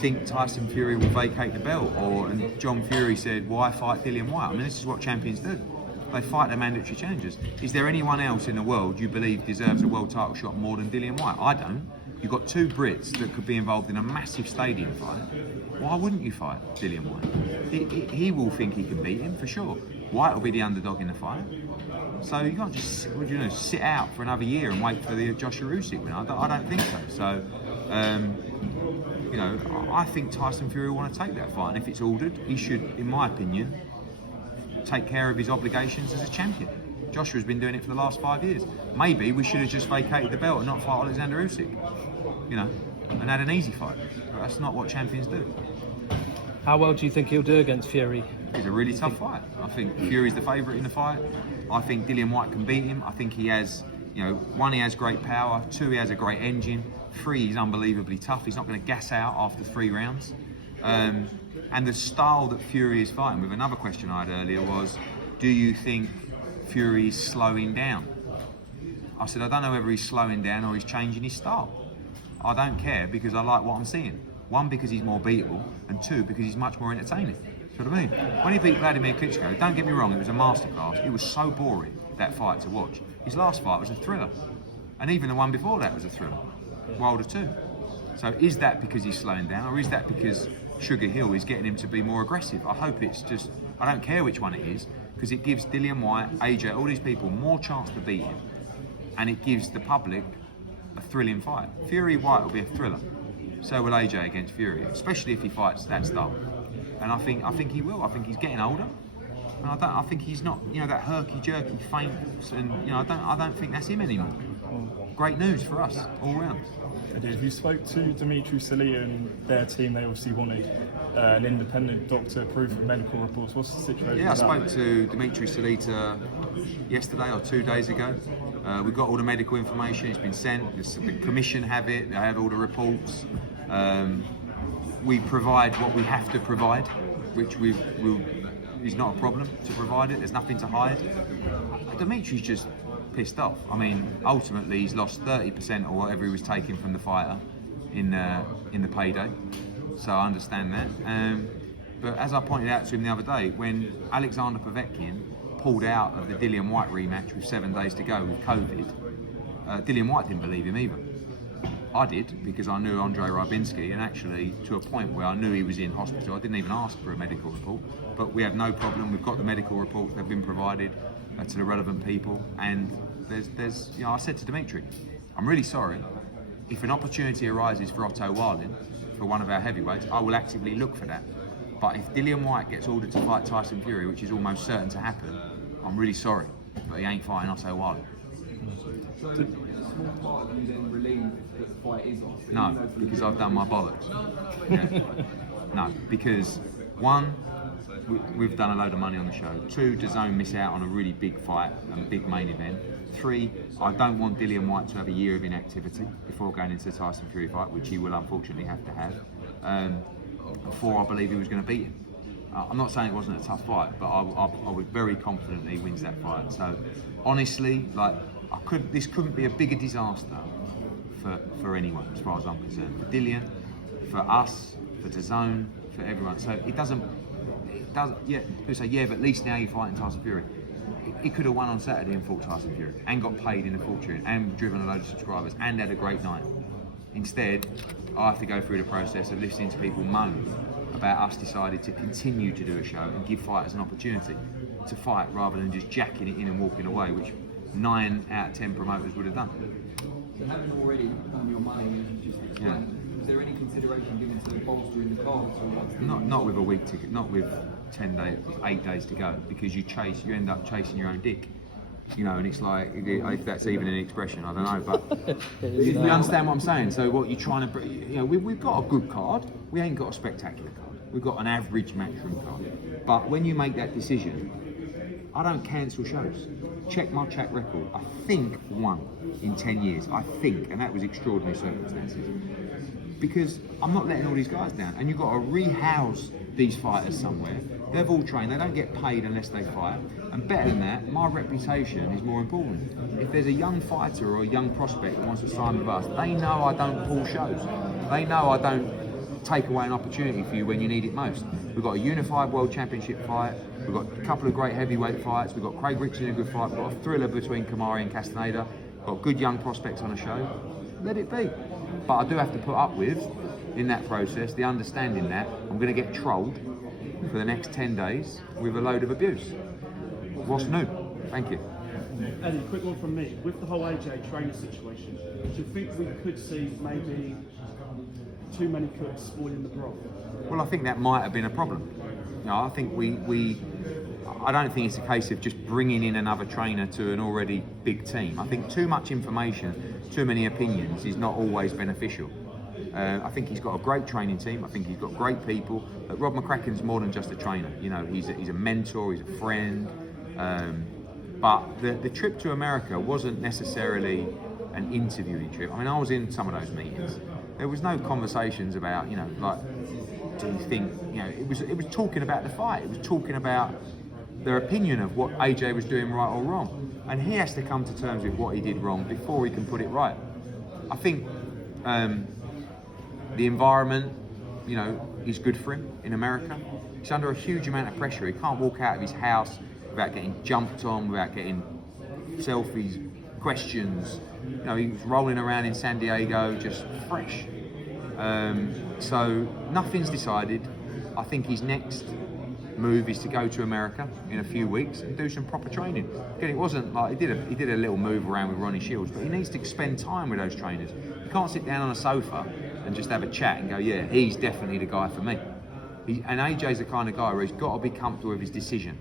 think Tyson Fury will vacate the belt? And John Fury said, why fight Dillian Whyte? I mean, this is what champions do. They fight their mandatory challengers. Is there anyone else in the world you believe deserves a world title shot more than Dillian Whyte? I don't. You've got two Brits that could be involved in a massive stadium fight. Why wouldn't you fight Dillian Whyte? He will think he can beat him, for sure. Whyte will be the underdog in the fight. So you can't just sit out for another year and wait for the Joshua Usyk win. I don't think so. So, I think Tyson Fury will want to take that fight. And if it's ordered, he should, in my opinion, take care of his obligations as a champion. Joshua's been doing it for the last 5 years. Maybe we should have just vacated the belt and not fight Alexander Usyk, and had an easy fight. But that's not what champions do. How well do you think he'll do against Fury? It's a really tough fight. I think Fury's the favourite in the fight. I think Dillian Whyte can beat him. I think he has, one, he has great power. Two, he has a great engine. Three, he's unbelievably tough. He's not going to gas out after 3 rounds. And the style that Fury is fighting with, another question I had earlier was, do you think Fury is slowing down? I said, I don't know whether he's slowing down or he's changing his style. I don't care because I like what I'm seeing. One, because he's more beatable, and two, because he's much more entertaining. Do you know what I mean? When he beat Vladimir Klitschko, don't get me wrong, it was a masterclass. It was so boring, that fight, to watch. His last fight was a thriller. And even the one before that was a thriller. Wilder 2. So is that because he's slowing down, or is that because Sugar Hill is getting him to be more aggressive? I hope it's just, I don't care which one it is, because it gives Dillian Whyte, AJ, all these people more chance to beat him. And it gives the public a thrilling fight. Fury Whyte will be a thriller. So will AJ against Fury, especially if he fights that style. And I think he will. I think he's getting older. And I think he's not, that herky-jerky feint, and I don't think that's him anymore. Great news for us all round. You spoke to Dimitri Salita and their team. They obviously wanted an independent doctor proof of medical reports. What's the situation? Yeah, I spoke to Dimitri Salita yesterday or 2 days ago. We got all the medical information. It's been sent. The commission have it. They have all the reports. We provide what we have to provide, which is not a problem to provide it. There's nothing to hide. Dimitri's just pissed off. I mean, ultimately he's lost 30% or whatever he was taking from the fighter in the payday. So I understand that. But as I pointed out to him the other day, when Alexander Povetkin pulled out of the Dillian Whyte rematch with 7 days to go with COVID, Dillian Whyte didn't believe him either. I did, because I knew Andrei Rybinski, and actually to a point where I knew he was in hospital. I didn't even ask for a medical report, but we have no problem. We've got the medical reports. They've been provided to the relevant people, and there's I said to Dimitri, I'm really sorry. If an opportunity arises for Otto Wallin, for one of our heavyweights, I will actively look for that. But if Dillian Whyte gets ordered to fight Tyson Fury, which is almost certain to happen, I'm really sorry, but he ain't fighting Otto Wallin. No, because I've done my bollocks. Yeah. No, because one, we've done a load of money on the show. Two, DAZN miss out on a really big fight and big main event. Three, I don't want Dillian Whyte to have a year of inactivity before going into the Tyson Fury fight, which he will unfortunately have to have. And four, I believe he was going to beat him. I'm not saying it wasn't a tough fight, but I would very confidently wins that fight. So honestly, this couldn't be a bigger disaster for anyone, as far as I'm concerned. For Dillian, for us, for DAZN, for everyone. So it doesn't. Yeah, people say, yeah, but at least now you're fighting Tyson Fury. He could have won on Saturday and fought Tyson Fury, and got paid in a fortune, and driven a load of subscribers, and had a great night. Instead, I have to go through the process of listening to people moan about us deciding to continue to do a show and give fighters an opportunity to fight rather than just jacking it in and walking away, which 9 out of 10 promoters would have done. So having already done your money, and just explained, is there any consideration given to the bolstering the cards? Not with a week ticket, not with 10 days, 8 days to go, because you end up chasing your own dick. And it's like, if that's even an expression, I don't know, but you understand what I'm saying. So what you're trying to, we've got a good card, we ain't got a spectacular card. We've got an average matchroom card. But when you make that decision, I don't cancel shows. Check my track record. I think 1 in 10 years. I think, and that was extraordinary circumstances. Because I'm not letting all these guys down. And you've got to rehouse these fighters somewhere. They've all trained. They don't get paid unless they fight. And better than that, my reputation is more important. If there's a young fighter or a young prospect that wants to sign with us, they know I don't pull shows. They know I don't take away an opportunity for you when you need it most. We've got a unified world championship fight. We've got a couple of great heavyweight fights. We've got Craig Ritchie in a good fight. We've got a thriller between Kamari and Castaneda. We've got good young prospects on the show. Let it be. But I do have to put up with, in that process, the understanding that I'm going to get trolled for the next 10 days with a load of abuse. What's new? Thank you. Eddie, quick one from me. With the whole AJ trainer situation, do you think we could see maybe too many cooks spoiling the broth? Well, I think that might have been a problem. I think I don't think it's a case of just bringing in another trainer to an already big team. I think too much information, too many opinions is not always beneficial. I think he's got a great training team. I think he's got great people. But Rob McCracken's more than just a trainer. He's a mentor, he's a friend. But the trip to America wasn't necessarily an interviewing trip. I mean, I was in some of those meetings. There was no conversations about, do you think, it was talking about the fight. It was talking about their opinion of what AJ was doing right or wrong. And he has to come to terms with what he did wrong before he can put it right. I think the environment, is good for him in America. He's under a huge amount of pressure. He can't walk out of his house without getting jumped on, without getting selfies, questions. He was rolling around in San Diego just fresh. So nothing's decided. I think his next move is to go to America in a few weeks and do some proper training. Again, it wasn't like he did a little move around with Ronnie Shields, but he needs to spend time with those trainers. You can't sit down on a sofa and just have a chat and go, yeah, he's definitely the guy for me. And AJ's the kind of guy where he's got to be comfortable with his decision.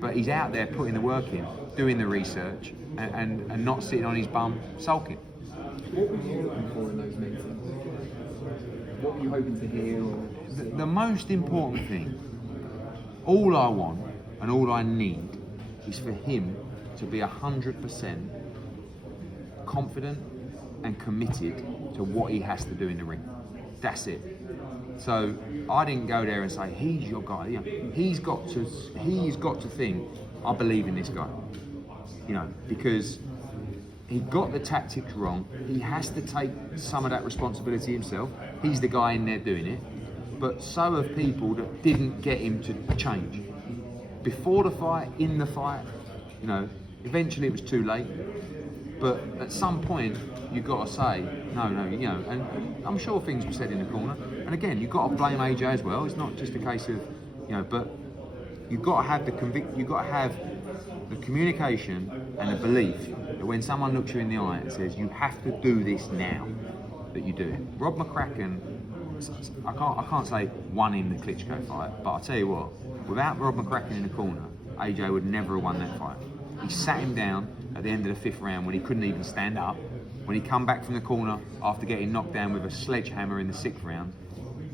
But he's out there putting the work in, doing the research, and not sitting on his bum sulking. What were you looking for in those meetings? What were you hoping to hear? The most important thing, all I want and all I need is for him to be 100% confident and committed to what he has to do in the ring. That's it. So I didn't go there and say, he's your guy. He's got to think, I believe in this guy. Because he got the tactics wrong. He has to take some of that responsibility himself. He's the guy in there doing it. But so have people that didn't get him to change. Before the fight, in the fight, eventually it was too late. But at some point, you've got to say, no, and I'm sure things were said in the corner. And again, you've got to blame AJ as well. It's not just a case of, but you've got to have you've got to have the communication and the belief that when someone looks you in the eye and says, you have to do this now, that you do it. Rob McCracken, I can't say won in the Klitschko fight, but I'll tell you what, without Rob McCracken in the corner, AJ would never have won that fight. He sat him down at the end of the 5th round when he couldn't even stand up. When he come back from the corner after getting knocked down with a sledgehammer in the 6th round,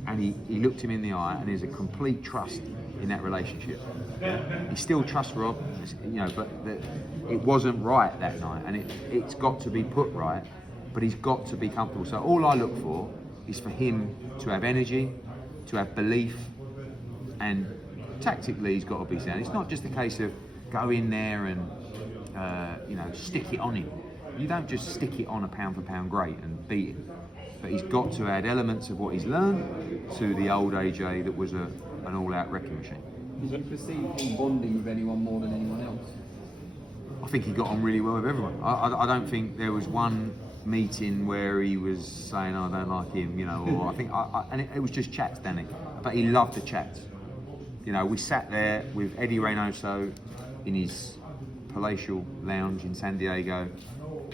and he looked him in the eye, and there's a complete trust in that relationship. He still trusts Rob, but it wasn't right that night, and it's got to be put right, but he's got to be comfortable. So all I look for is for him to have energy, to have belief, and tactically he's got to be sound. It's not just a case of go in there and stick it on him. You don't just stick it on a pound for pound great and beat him. But he's got to add elements of what he's learned to the old AJ that was an all-out wrecking machine. Did you perceive him bonding with anyone more than anyone else? I think he got on really well with everyone. I don't think there was one meeting where he was saying, I don't like him, or I think, and it was just chats, Danny. But he loved the chats. We sat there with Eddie Reynoso in his palatial lounge in San Diego,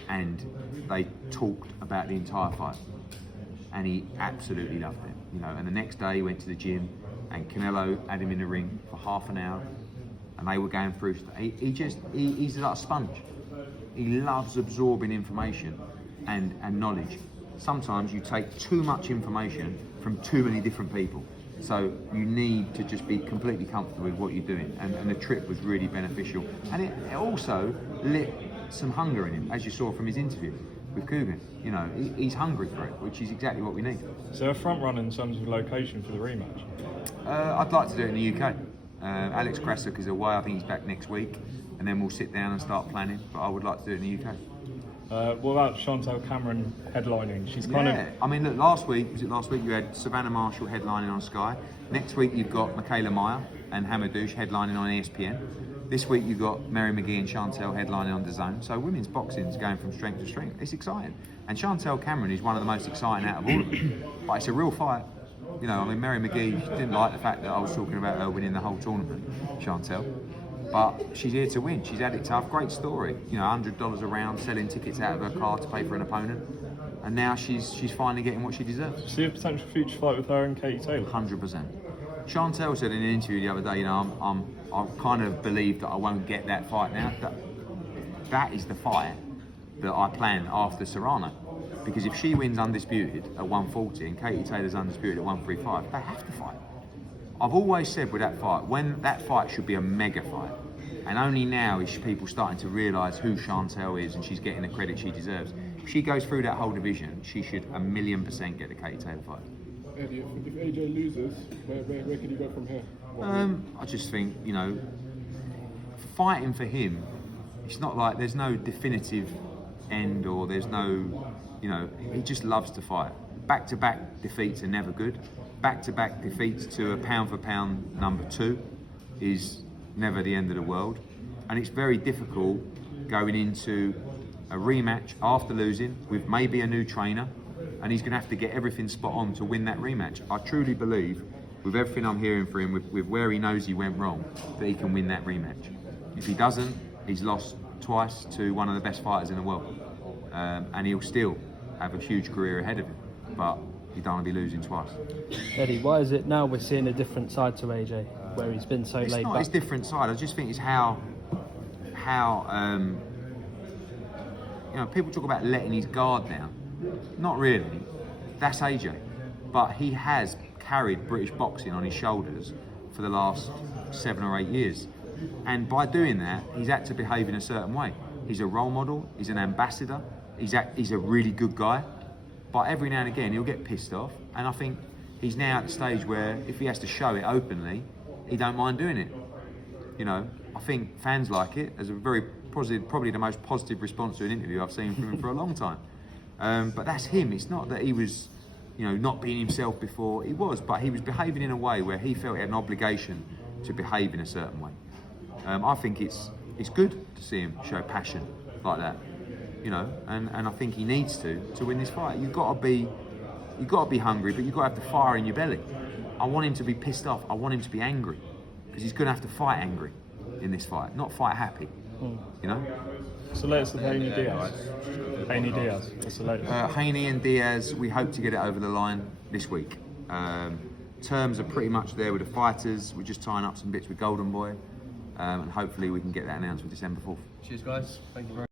and they talked about the entire fight. And he absolutely loved it, And the next day he went to the gym, and Canelo had him in the ring for half an hour, and they were going through. He's like a sponge. He loves absorbing information and knowledge. Sometimes you take too much information from too many different people. So you need to just be completely comfortable with what you're doing. And the trip was really beneficial. And it also lit some hunger in him, as you saw from his interview with Coogan. He's hungry for it, which is exactly what we need. So a front run in terms of location for the rematch? I'd like to do it in the UK. Alex Krasuk is away. I think he's back next week. And then we'll sit down and start planning. But I would like to do it in the UK. What about Chantal Cameron headlining? She's kind Yeah, I mean, look, last week you had Savannah Marshall headlining on Sky. Next week you've got Michaela Meyer and Hamadouche headlining on ESPN. This week you've got Mary Mcgee and Chantal headlining on DAZN. So women's boxing is going from strength to strength. It's exciting. And Chantal Cameron is one of the most exciting out of all of them. But it's a real fight. You know, I mean, Mary Mcgee didn't like the fact that I was talking about her winning the whole tournament, Chantal. But she's here to win. She's had it tough. Great story. You know, $100 a round, selling tickets out of her car to pay for an opponent. And now she's finally getting what she deserves. See a potential future fight with her and Katie Taylor? 100%. Chantal said in an interview the other day, you know, I kind of believe that I won't get that fight now. That is the fight that I plan after Serrano. Because if she wins undisputed at 140 and Katie Taylor's undisputed at 135, they have to fight. I've always said with that fight, when that fight should be a mega fight. And only now is people starting to realise who Chantal is and she's getting the credit she deserves. If she goes through that whole division, she should 1,000,000% get the Katie Taylor fight. Eddie, if AJ loses, where can you go from here? I just think, you know, fighting for him, it's not like there's no definitive end or there's no, you know, he just loves to fight. Back-to-back defeats are never good. Back-to-back defeats to a pound-for-pound number 2 is never the end of the world. And it's very difficult going into a rematch after losing with maybe a new trainer, and he's going to have to get everything spot on to win that rematch. I truly believe, with everything I'm hearing from him, with where he knows he went wrong, that he can win that rematch. If he doesn't, he's lost twice to one of the best fighters in the world. And he'll still have a huge career ahead of him, but you don't want to be losing twice. Eddie, why is it now we're seeing a different side to AJ, where he's been so It's laid not back? his different side. I just think it's how you know, people talk about letting his guard down. Not really. That's AJ. But he has carried British boxing on his shoulders for the last 7 or 8 years. And by doing that, he's had to behave in a certain way. He's a role model, he's an ambassador, he's a really good guy. But every now and again, he'll get pissed off. And I think he's now at the stage where if he has to show it openly, he don't mind doing it. You know, I think fans like it as a very positive, probably the most positive response to an interview I've seen from him for a long time. But that's him. It's not that he was, you know, not being himself before. He was, but he was behaving in a way where he felt he had an obligation to behave in a certain way. I think it's good to see him show passion like that, you know, and I think he needs to win this fight. You've got to be hungry, but you've got to have the fire in your belly. I want him to be pissed off. I want him to be angry, because he's going to have to fight angry in this fight, not fight happy. You know. What's the latest with Haney Diaz? Haney Diaz. What's the latest? Haney and Diaz, we hope to get it over the line this week. Terms are pretty much there with the fighters. We're just tying up some bits with Golden Boy, and hopefully we can get that announced for December 4th. Cheers, guys. Thank you very much.